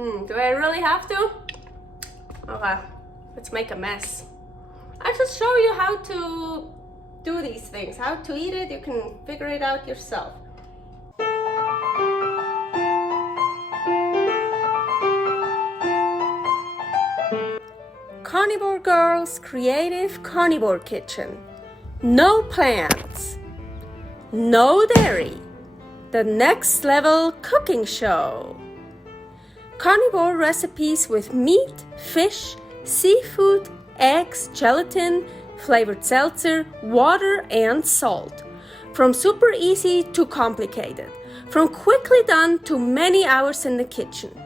Do I really have to? Okay, let's make a mess. I just show you how to do these things, how to eat it. You can figure it out yourself. Carnivore Girl's Creative Carnivore Kitchen. No plants, no dairy, the next level cooking show. Carnivore recipes with meat, fish, seafood, eggs, gelatin, flavored seltzer, water, and salt. From super easy to complicated, from quickly done to many hours in the kitchen.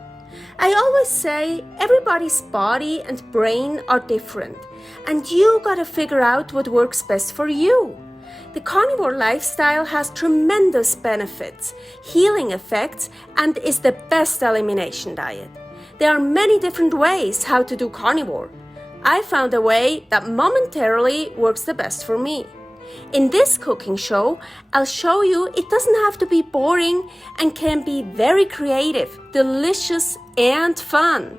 I always say everybody's body and brain are different, and you gotta figure out what works best for you. The carnivore lifestyle has tremendous benefits, healing effects, and is the best elimination diet. There are many different ways how to do carnivore. I found a way that momentarily works the best for me. In this cooking show, I'll show you it doesn't have to be boring and can be very creative, delicious, and fun.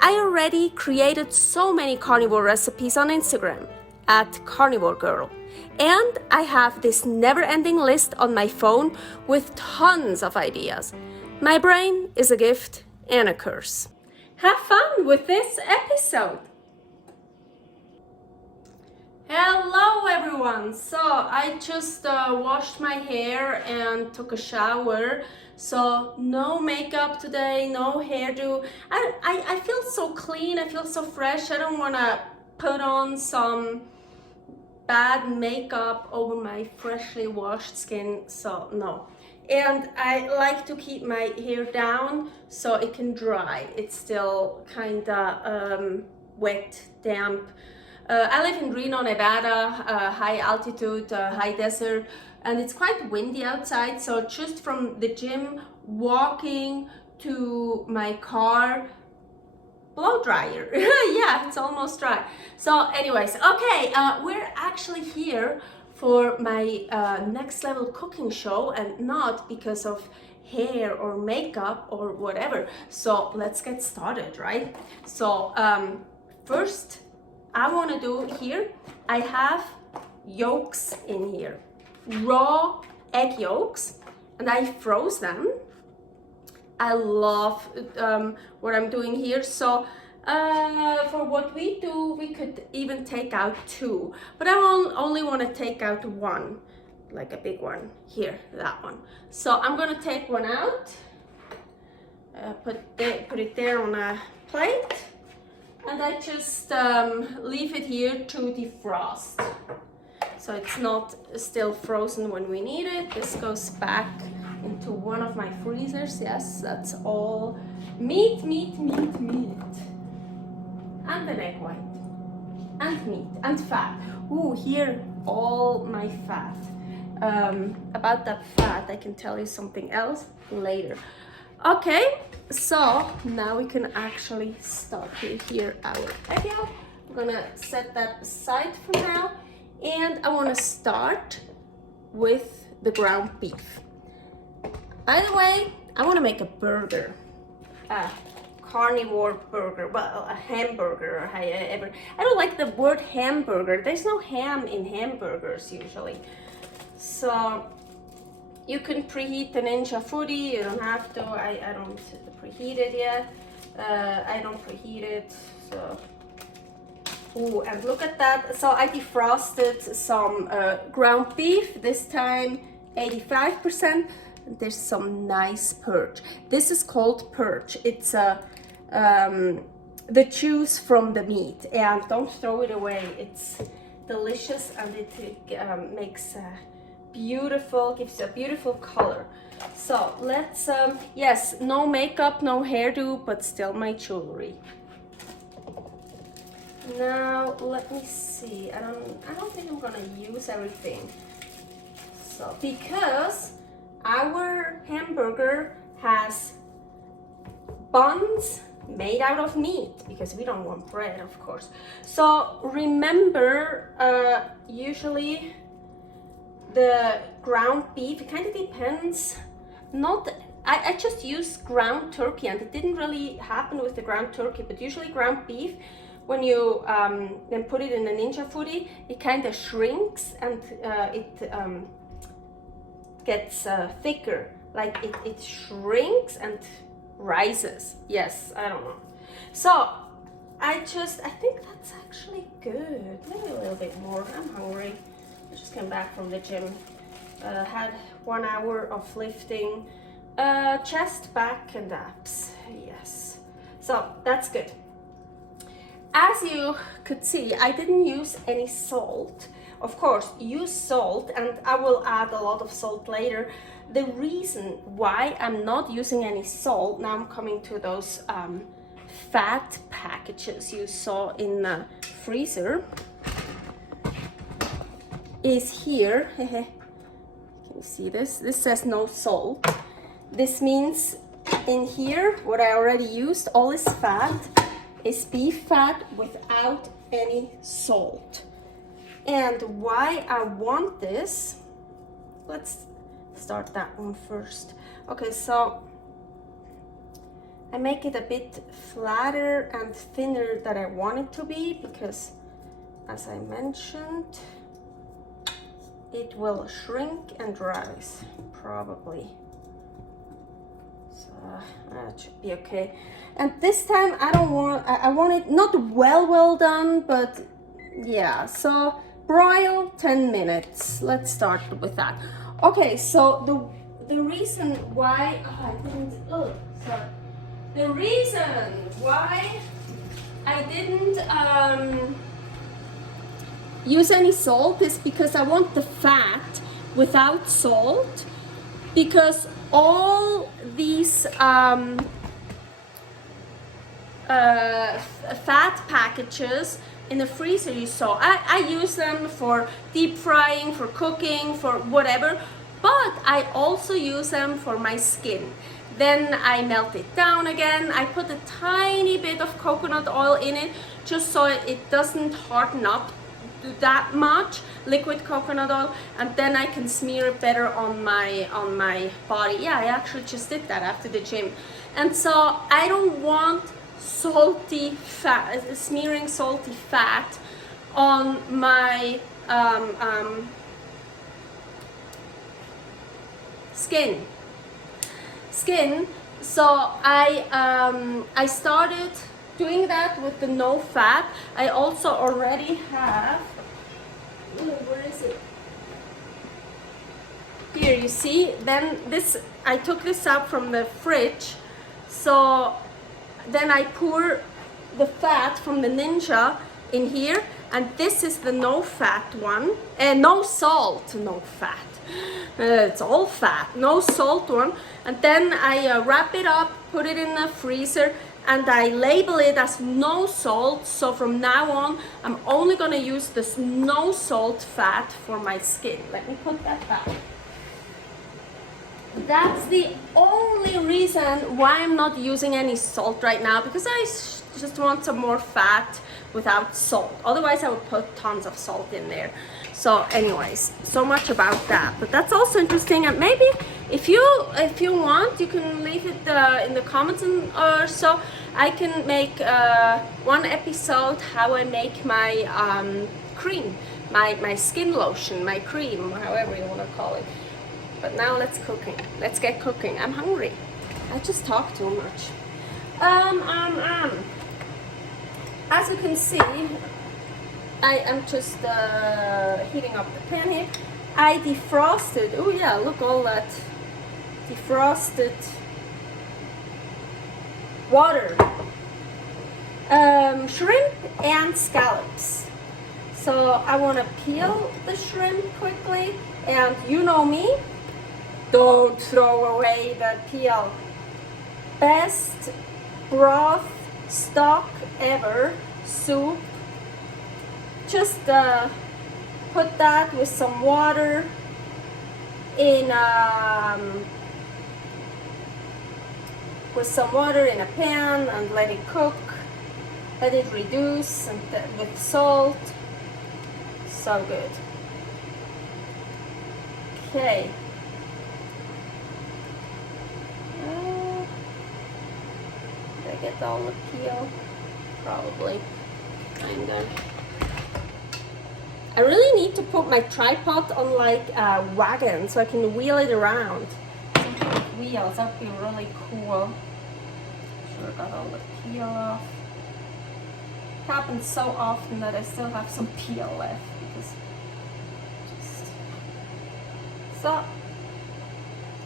I already created so many carnivore recipes on Instagram at karnivorgirl. And I have this never-ending list on my phone with tons of ideas. My brain is a gift and a curse. Have fun with this episode. Hello everyone! So I just washed my hair and took a shower. So no makeup today, no hairdo. I feel so clean, I feel so fresh. I don't want to put on some bad makeup over my freshly washed skin, so no. And I like to keep my hair down so it can dry. It's still kind of wet, damp. I live in Reno, Nevada, high altitude, high desert, and it's quite windy outside. So just from the gym, walking to my car, blow dryer. Yeah, it's almost dry. So anyways, okay, we're actually here for my next level cooking show, and not because of hair or makeup or whatever. So let's get started, right? So first I want to do here, I have yolks in here, raw egg yolks, and I froze them. I love what I'm doing here. So for what we do, we could even take out two, but I only want to take out one, like a big one here, that one. So I'm gonna take one out, put it there on a plate, and I just leave it here to defrost. So it's not still frozen when we need it. This goes back into one of my freezers. Yes, that's all meat. And an egg white. And meat and fat. Ooh, here, all my fat. About that fat, I can tell you something else later. Okay, so now we can actually start to hear our egg yolk. I'm gonna set that aside for now. And I wanna start with the ground beef. By the way, I wanna make a burger. A carnivore burger, well, a hamburger, or however. I don't like the word hamburger. There's no ham in hamburgers usually. So you can preheat the Ninja Foodi, you don't have to. I don't preheat it yet. I don't preheat it, so. Ooh, and look at that. So I defrosted some ground beef, this time 85%. There's some nice perch. This is called perch. It's the juice from the meat, and don't throw it away. It's delicious, and it makes beautiful, gives a beautiful color. So let's yes, no makeup, no hairdo, but still my jewelry. Now let me see. I don't think I'm gonna use everything. So because our hamburger has buns made out of meat, because we don't want bread, of course. So remember, usually the ground beef, it kind of depends, not I just used ground turkey, and it didn't really happen with the ground turkey, but usually ground beef, when you then put it in a Ninja Foodi, it kind of shrinks and it gets thicker. Like it shrinks and rises. Yes, I don't know. So I think that's actually good. Maybe a little bit more. I'm hungry. I just came back from the gym. Had 1 hour of lifting, chest, back, and abs. Yes. So that's good. As you could see, I didn't use any salt. Of course, use salt, and I will add a lot of salt later. The reason why I'm not using any salt, now I'm coming to those fat packages you saw in the freezer, is here. Can you see this? This says no salt. This means in here, what I already used, all this fat is beef fat without any salt. And why I want this, let's start that one first. Okay, so I make it a bit flatter and thinner than I want it to be, because as I mentioned, it will shrink and rise probably. So that should be okay. And this time I want it not well done, but yeah, so broil 10 minutes. Let's start with that. Okay, so the reason why the reason why I didn't use any salt is because I want the fat without salt, because all these fat packages in the freezer you saw, I use them for deep frying, for cooking, for whatever, but I also use them for my skin. Then I melt it down again. I put a tiny bit of coconut oil in it, just so it doesn't harden up that much, liquid coconut oil, and then I can smear it better on my body. Yeah, I actually just did that after the gym. And so I don't want salty fat, smearing salty fat on my skin. So I started doing that with the no fat. I also already have, where is it? Here, you see, then this, I took this out from the fridge, so then I pour the fat from the Ninja in here, and this is the no fat one, and no salt, no fat. It's all fat, no salt one. And then I wrap it up, put it in the freezer, and I label it as no salt. So from now on, I'm only gonna use this no salt fat for my skin. Let me put that back. That's the only reason why I'm not using any salt right now, because I just want some more fat without salt. Otherwise, I would put tons of salt in there. So anyways, so much about that. But that's also interesting, and maybe if you want, you can leave it in the comments, or so I can make one episode how I make my cream, my skin lotion, my cream, however you want to call it. But now let's get cooking. I'm hungry. I just talk too much. As you can see, I am just heating up the pan here. I defrosted, oh yeah, look, all that defrosted water, shrimp and scallops. So I want to peel the shrimp quickly, and you know me, don't throw away the peel. Best broth stock ever, soup. Just put that with some water in a pan and let it cook. Let it reduce, and with salt. So good. Okay. get all the peel? Probably. Kinda. I really need to put my tripod on like a wagon so I can wheel it around. Something with wheels, that'd be really cool. Sure got all the peel off. It happens so often that I still have some peel left because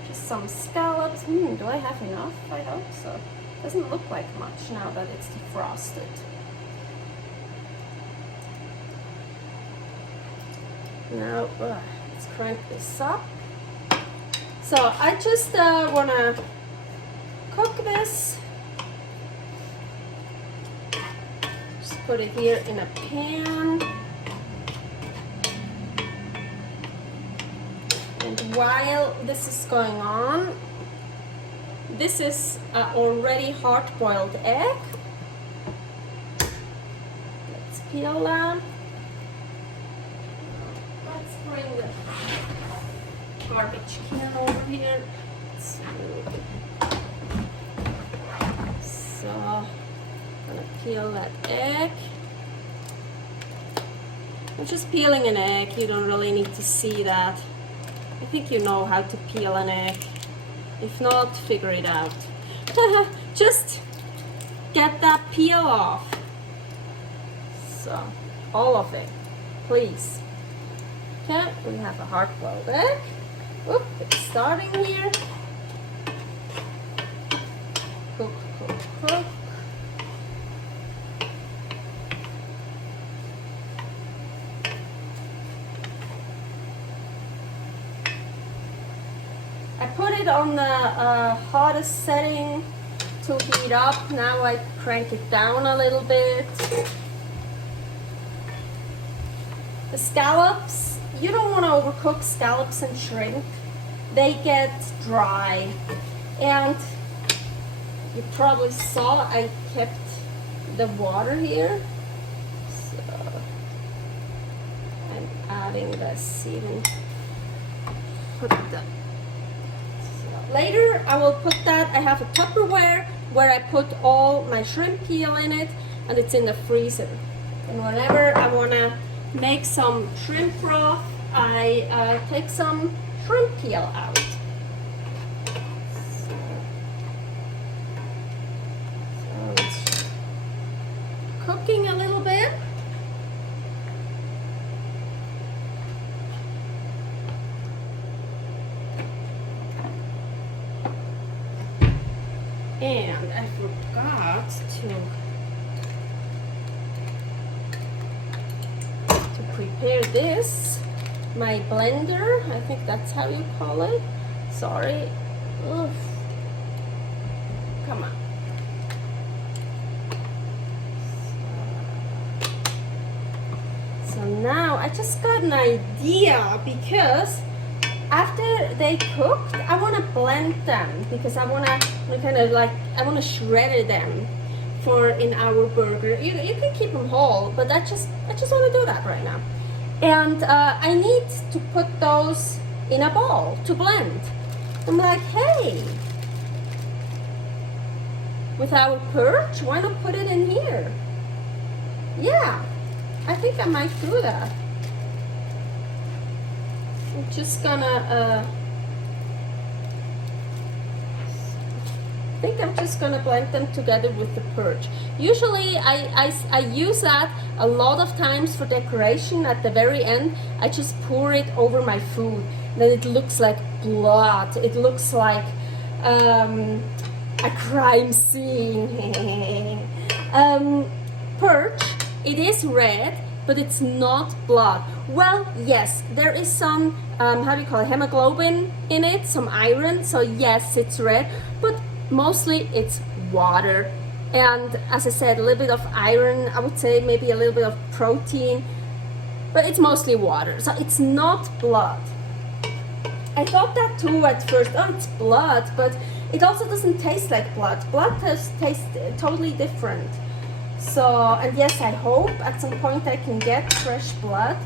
just some scallops. Do I have enough? I hope so. Doesn't look like much now that it's defrosted. Now let's crank this up. So I just wanna cook this. Just put it here in a pan. And while this is going on, this is already hard-boiled egg. Let's peel that. Let's bring the garbage can over here. So, I'm gonna peel that egg. I'm just peeling an egg. You don't really need to see that. I think you know how to peel an egg. If not, figure it out. Just get that peel off. So, all of it, please. Okay, we have a hard-boiled egg. Oop, it's starting here. Cook, cook, cook. I put it on the hottest setting to heat up. Now I crank it down a little bit. The scallops, you don't want to overcook scallops and shrimp. They get dry. And you probably saw I kept the water here. So I'm adding this even. Put that. Later I will put that, I have a Tupperware where I put all my shrimp peel in it and it's in the freezer. And whenever I want to make some shrimp broth, I take some shrimp peel out. So it's cooking a little bit. And I forgot to prepare this, my blender, I think that's how you call it. Sorry. Oof. Come on. So now I just got an idea because after they cooked, I want to blend them because I want to kind of like, I want to shred them for in our burger. You can keep them whole, but I just want to do that right now. And I need to put those in a bowl to blend. I'm like, hey, with our perch, why not put it in here? Yeah, I think I might do that. I'm just gonna, I think I'm just gonna blend them together with the perch. Usually I use that a lot of times for decoration. At the very end, I just pour it over my food. Then it looks like blood. It looks like a crime scene. Perch, it is red, but it's not blood. Well, yes, there is some, how do you call it, hemoglobin in it, some iron, so yes, it's red, but mostly it's water. And as I said, a little bit of iron, I would say maybe a little bit of protein, but it's mostly water, so it's not blood. I thought that too at first, oh, it's blood, but it also doesn't taste like blood. Blood tastes totally different. So, and yes, I hope at some point I can get fresh blood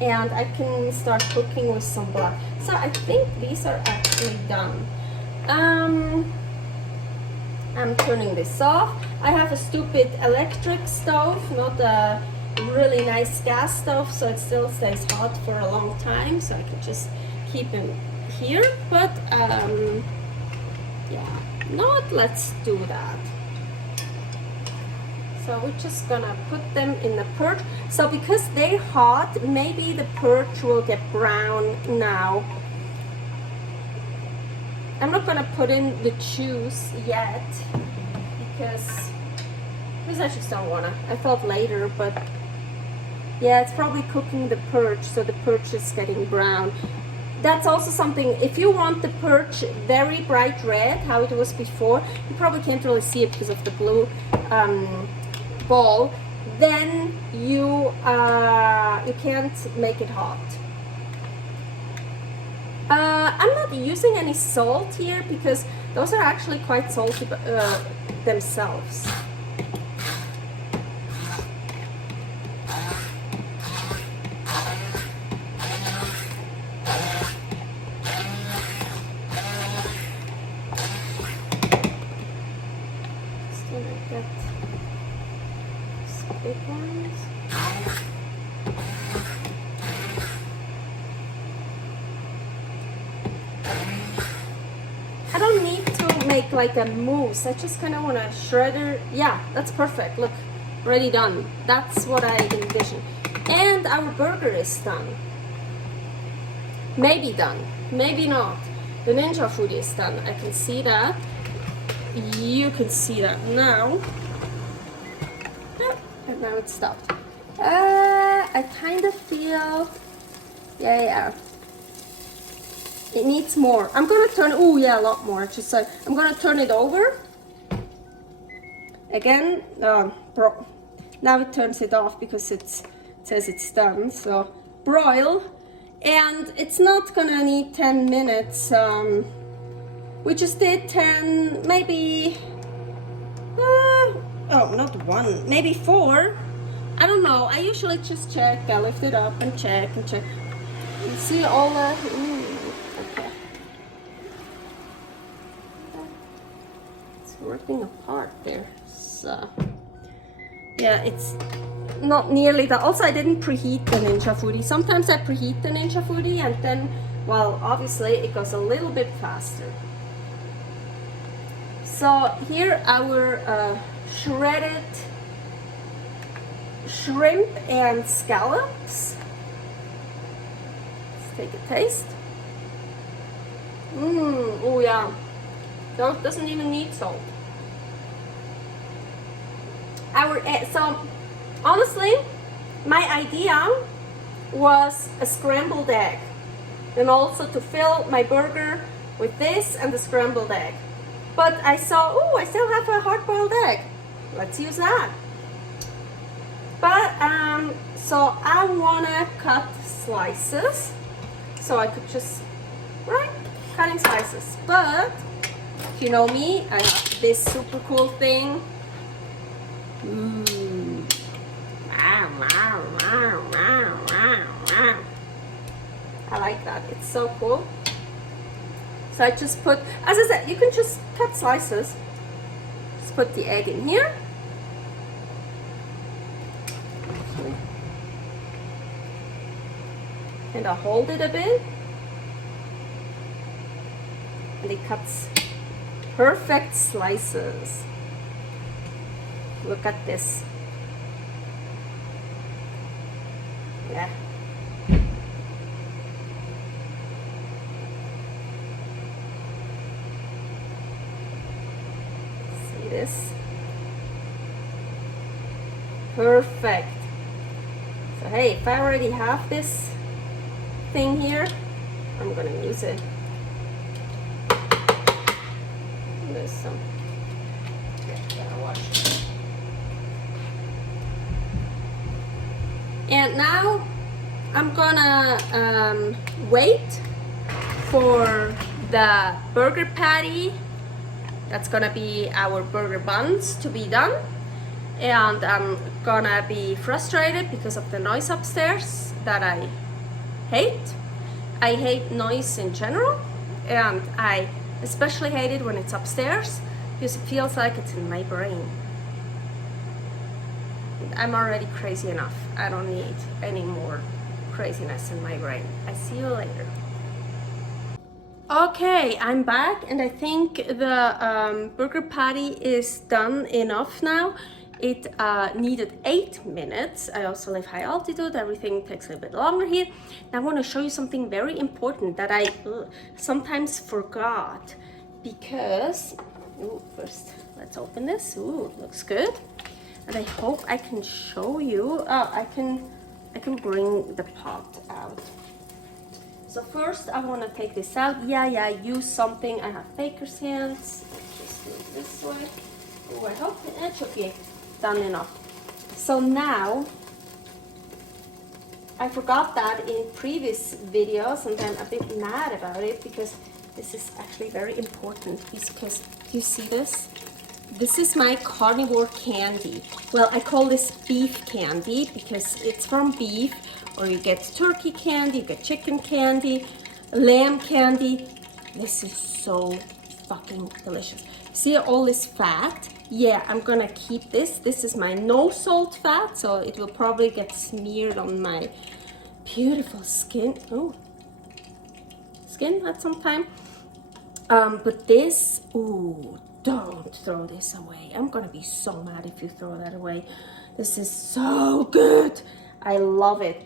and I can start cooking with some blood. So I think these are actually done. I'm turning this off. I have a stupid electric stove, not a really nice gas stove, so it still stays hot for a long time, so I can just keep them here. But yeah, not let's do that. So we're just gonna put them in the perch. So because they're hot, maybe the perch will get brown now. I'm not gonna put in the juice yet because I just don't wanna. I thought later, but yeah, it's probably cooking the perch, so the perch is getting brown. That's also something, if you want the perch very bright red, how it was before, you probably can't really see it because of the blue ball, then you can't make it hot. I'm not using any salt here because those are actually quite salty themselves. Still like that. Some big ones. I don't need to make like a mousse. I just kind of want to shred it. Yeah, that's perfect. Look, already done. That's what I envision. And our burger is done. Maybe done. Maybe not. The Ninja Foodi is done. I can see that. You can see that now. And now it's stopped. I kind of feel... Yeah. It needs more. I'm gonna turn, oh yeah, a lot more. Just so I'm gonna turn it over. Again, now it turns it off because it says it's done. So broil, and it's not gonna need 10 minutes. We just did 10, maybe, oh, not 1, maybe 4. I don't know. I usually just check. I lift it up and check and check. You see all the. Ripping apart there, so yeah, it's not nearly that. Also, I didn't preheat the Ninja Foodi. Sometimes I preheat the Ninja Foodi and then, well, obviously it goes a little bit faster. So here our shredded shrimp and scallops. Let's take a taste. Oh yeah, that doesn't even need salt. So honestly, my idea was a scrambled egg, and also to fill my burger with this and the scrambled egg. But I saw, oh, I still have a hard-boiled egg. Let's use that. But so I wanna cut slices, so I could just cutting slices. But if you know me, I have this super cool thing. I like that. It's so cool. So I just put, as I said, you can just cut slices. Just put the egg in here. And I hold it a bit. And it cuts perfect slices. Look at this. Yeah. See this? Perfect. So hey, if I already have this thing here, I'm gonna use it. There's some. Gotta wash it. And now I'm gonna wait for the burger patty. That's gonna be our burger buns to be done. And I'm gonna be frustrated because of the noise upstairs that I hate. I hate noise in general, and I especially hate it when it's upstairs. because it feels like it's in my brain. I'm already crazy enough. I don't need any more craziness in my brain. I see you later. Okay, I'm back, and I think the burger patty is done enough now. It needed 8 minutes. I also live high altitude. Everything takes a little bit longer here. Now I want to show you something very important that I sometimes forgot, because first let's open this. Ooh, looks good. And I hope I can show you. I can bring the pot out. So first I want to take this out. Yeah, I use something. I have baker's hands. Just move this way. Oh, I hope it should be done enough. So now, I forgot that in previous videos, and I'm a bit mad about it, because this is actually very important. Because, do you see this? This is my carnivore candy. Well, I call this beef candy because it's from beef, or you get turkey candy, you get chicken candy, lamb candy. This is so fucking delicious. See all this fat? Yeah, I'm gonna keep this. This is my no salt fat, so it will probably get smeared on my beautiful skin. Oh, skin at some time. But this, ooh, don't throw this away. I'm gonna be so mad if you throw that away. This is so good. I love it.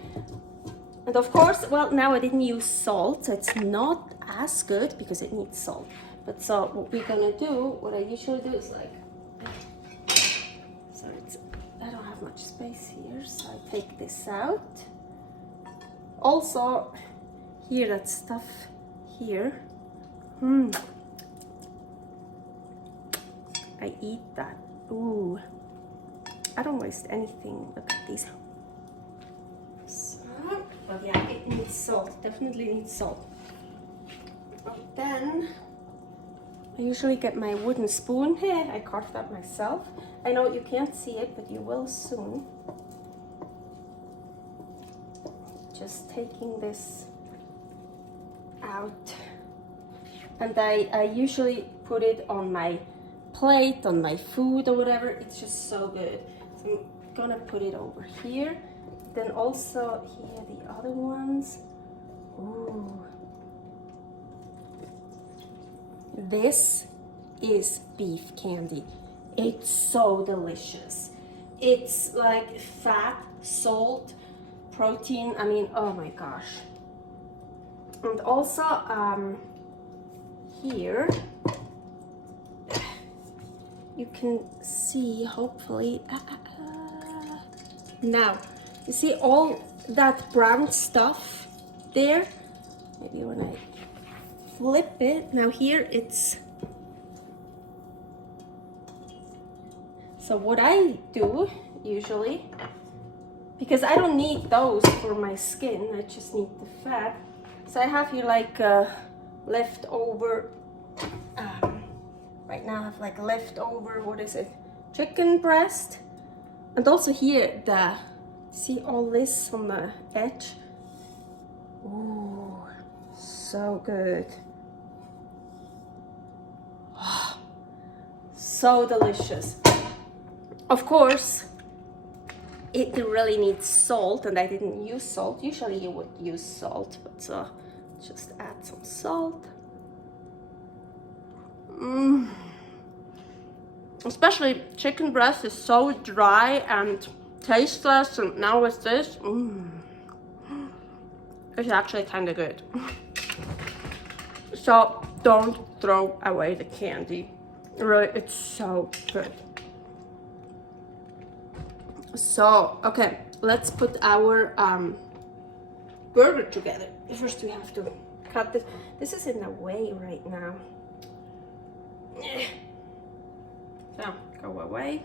And of course, well, now I didn't use salt, so it's not as good because it needs salt. But so what we're gonna do, what I usually do is like, so I don't have much space here, so I take this out. Also, here, that stuff here, I eat that. Ooh, I don't waste anything. Look at these. So, but yeah, it needs salt. Definitely needs salt. And then I usually get my wooden spoon. Hey, I carved that myself. I know you can't see it, but you will soon. Just taking this out, and I usually put it on my plate, on my food or whatever. It's just so good. So I'm gonna put it over here. Then also here the other ones. Ooh. This is beef candy. It's so delicious. It's like fat, salt, protein. I mean, oh my gosh. And also here you can see, hopefully, now you see all that brown stuff there. Maybe when I flip it, now here it's, so what I do usually, because I don't need those for my skin, I just need the fat. So I have here like leftover, right now I have like leftover, what is it, chicken breast. And also here, see all this on the edge? Ooh, so good. Oh, so delicious. Of course, it really needs salt, and I didn't use salt. Usually you would use salt, but so just add some salt. Especially chicken breast is so dry and tasteless, and now with this, it's actually kind of good. So don't throw away the candy. Really, it's so good. So, okay, let's put our burger together. First we have to cut this. This is in the way right now. So, go away.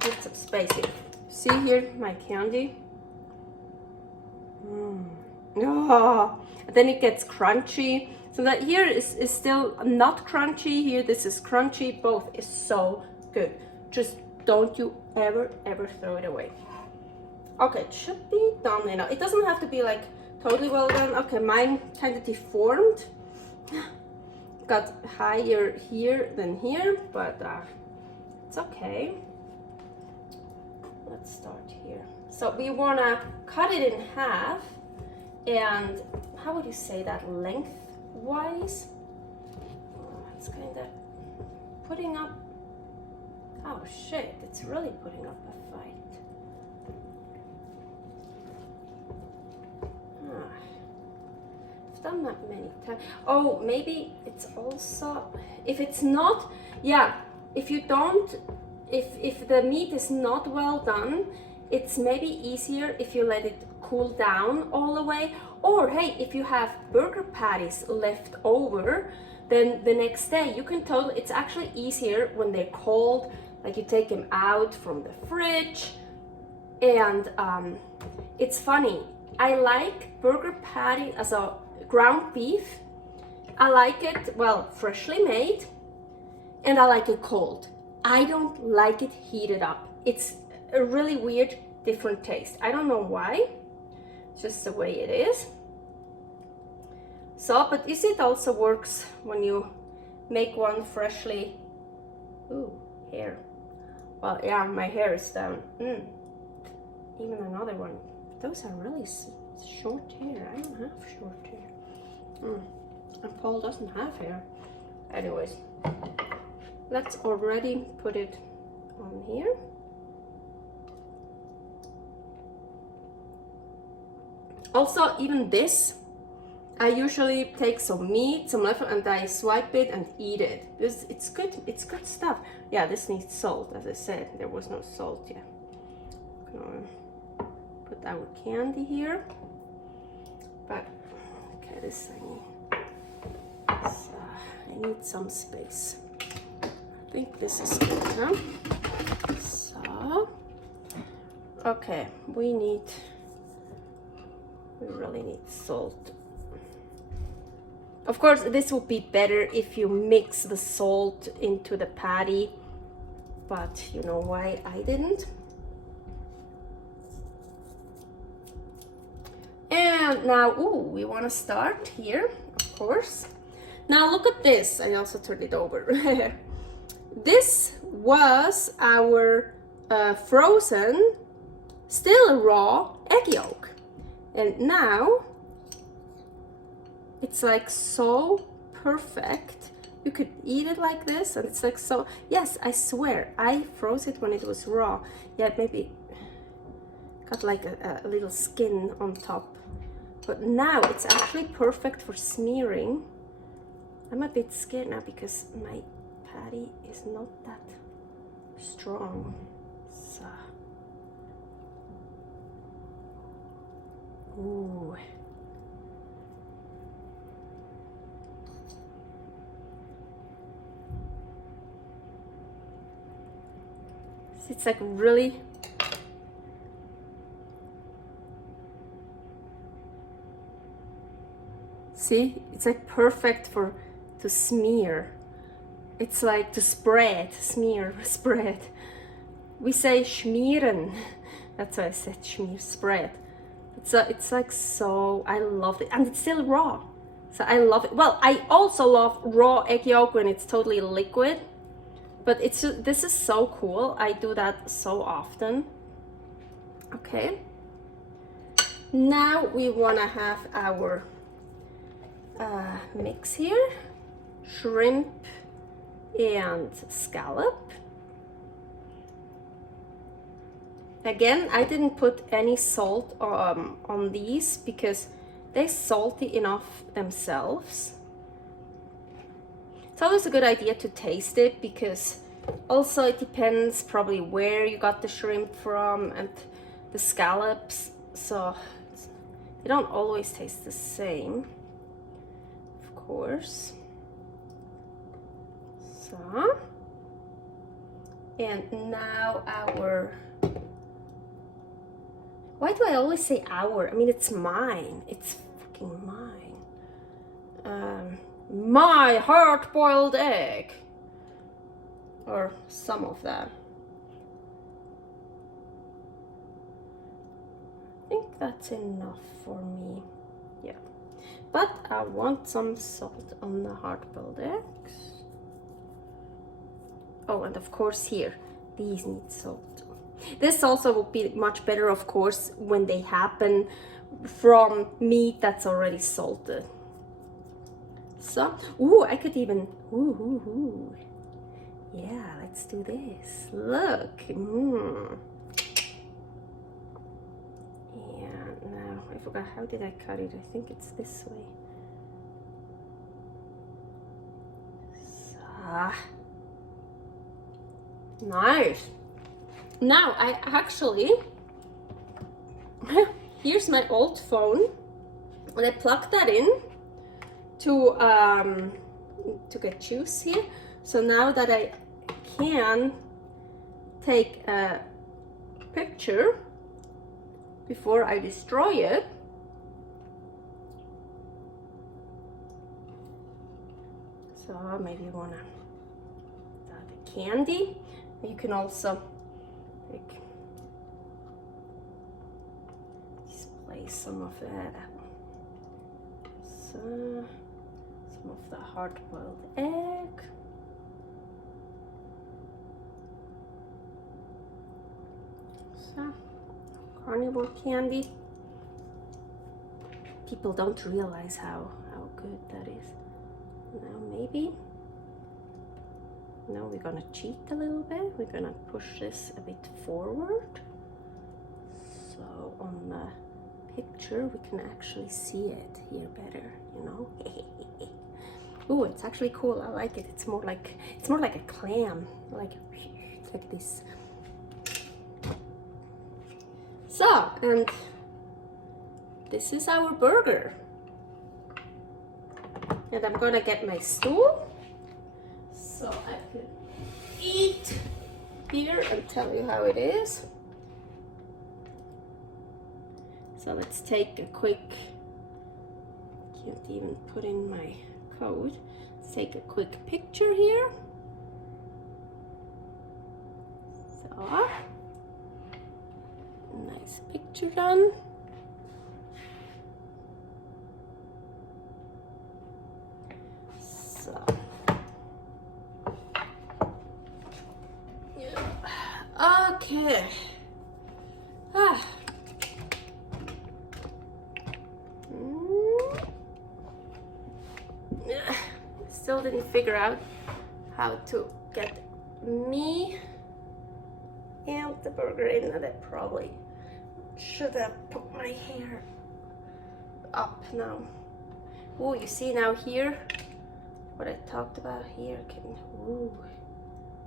Get some space here. See here, my candy. Oh, then it gets crunchy. So that here is still not crunchy. Here, this is crunchy. Both is so good. Just don't you ever throw it away. Okay, it should be done now. It doesn't have to be like totally well done. Okay, mine kind of deformed. got higher here than here, but it's okay. Let's start here. So we wanna cut it in half, and how would you say that, lengthwise? It's kind of putting up, oh shit, it's really putting up a fight. I've done that many times. Oh, maybe it's also, if it's not, yeah, if you don't, if the meat is not well done, it's maybe easier if you let it cool down all the way. Or hey, if you have burger patties left over, then the next day you can totally, it's actually easier when they're cold, like you take them out from the fridge. And it's funny, I like burger patty as a ground beef. I like it, well, freshly made, and I like it cold. I don't like it heated up. It's a really weird, different taste. I don't know why, it's just the way it is. So, but you see, it also works when you make one freshly. Ooh, hair. Well, yeah, my hair is down. Even another one. Those are really short hair. I don't have short hair. And Paul doesn't have hair. Anyways, let's already put it on here. Also, even this, I usually take some meat, some leftover, and I swipe it and eat it. It's good. It's good stuff. Yeah, this needs salt, as I said. There was no salt yet. Put our candy here. But okay, this I need. So, I need some space. I think this is good, huh? So, okay, we really need salt. Of course, this would be better if you mix the salt into the patty, but you know why I didn't? And now, we want to start here, of course. Now look at this. I also turned it over. This was our frozen, still raw egg yolk. And now it's like so perfect. You could eat it like this, and it's like so, yes, I swear, I froze it when it was raw. Yeah, maybe got like a little skin on top. But now it's actually perfect for smearing. I'm a bit scared now because my patty is not that strong. So, ooh. It's like really, see, it's like perfect to smear. It's like to spread, smear, spread. We say schmieren. That's why I said schmier, spread. It's like so, I love it, and it's still raw. So I love it. Well, I also love raw egg yolk when it's totally liquid. But this is so cool. I do that so often. Okay. Now we wanna have our mix here. Shrimp and scallop. Again, I didn't put any salt on these because they're salty enough themselves. It's always a good idea to taste it because also it depends probably where you got the shrimp from and the scallops, so they don't always taste the same, of course. So, and now our, why do I always say our? I mean, it's mine. It's fucking mine. My hard-boiled egg, or some of that. I think that's enough for me. Yeah, but I want some salt on the hard-boiled eggs. Oh, and of course here, these need salt. This also will be much better, of course, when they happen from meat that's already salted. So, ooh, I could even, ooh. Yeah, let's do this. Look. Yeah, now I forgot, how did I cut it? I think it's this way. So, nice. Now I actually, here's my old phone, and I plugged that in to get juice here. So now that I can take a picture before I destroy it. So maybe you wanna the candy. You can also like display some of that. So some of the hard-boiled egg. So carnivore candy. People don't realize how good that is. Now maybe. Now we're gonna cheat a little bit. We're gonna push this a bit forward. So on the picture we can actually see it here better, you know. Ooh, it's actually cool. I like it. It's more like a clam, like this. So, and this is our burger. And I'm gonna get my stool so I can eat here and tell you how it is. So let's take a quick, can't even put in my code. Let's take a quick picture here. So, nice picture done. So, yeah. Okay. Still didn't figure out how to get me and the burger in, and I probably should have put my hair up now. Oh, you see now here what I talked about here. Can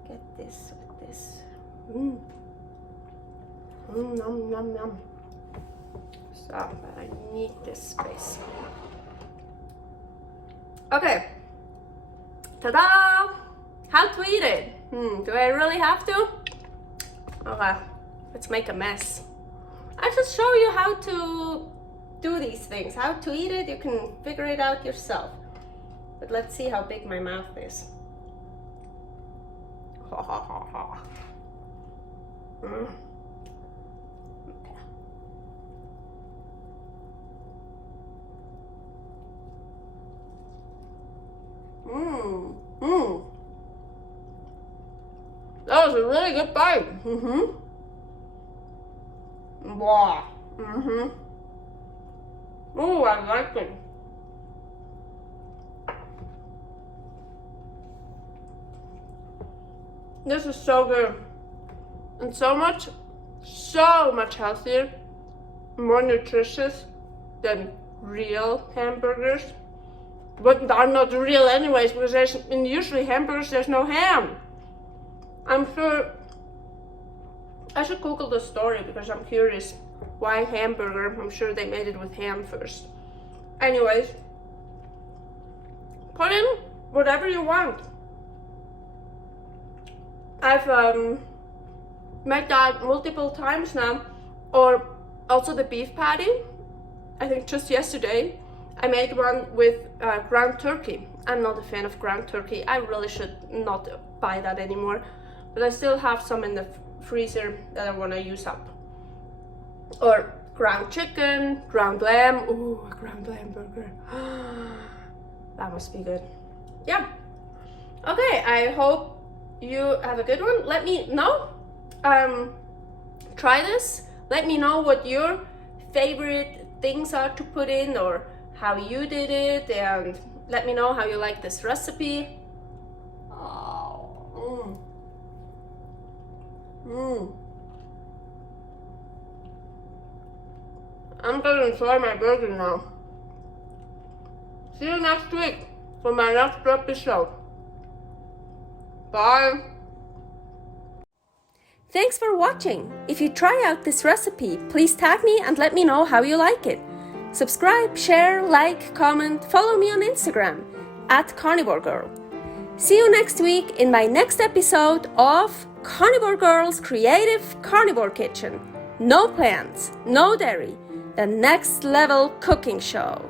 get this with this. Nom nom nom. So I need this space. Okay. Ta-da! How to eat it? Do I really have to? Okay, let's make a mess. I just show you how to do these things. How to eat it, you can figure it out yourself. But let's see how big my mouth is. Ha ha ha ha. Okay. That was a really good bite. Wow. Oh, I like it. This is so good. And so much healthier, more nutritious than real hamburgers. But are not real anyways, because in usually hamburgers there's no ham. I'm sure I should Google the story because I'm curious why hamburger. I'm sure they made it with ham first. Anyways, put in whatever you want. I've made that multiple times now, or also the beef patty. I think just yesterday I made one with ground turkey. I'm not a fan of ground turkey. I really should not buy that anymore, but I still have some in the freezer that I want to use up. Or ground chicken, ground lamb. Ooh, a ground lamb burger. That must be good. Yeah. Okay, I hope you have a good one. Let me know. Try this. Let me know what your favorite things are to put in or how you did it, and let me know how you like this recipe. Oh. I'm gonna enjoy my burger now. See you next week for my next episode. Bye. Thanks for watching. If you try out this recipe, please tag me and let me know how you like it. Subscribe, share, like, comment, follow me on Instagram @karnivorgirl. See you next week in my next episode of Carnivore Girl's Creative Carnivore Kitchen. No plants, no dairy, the next level cooking show.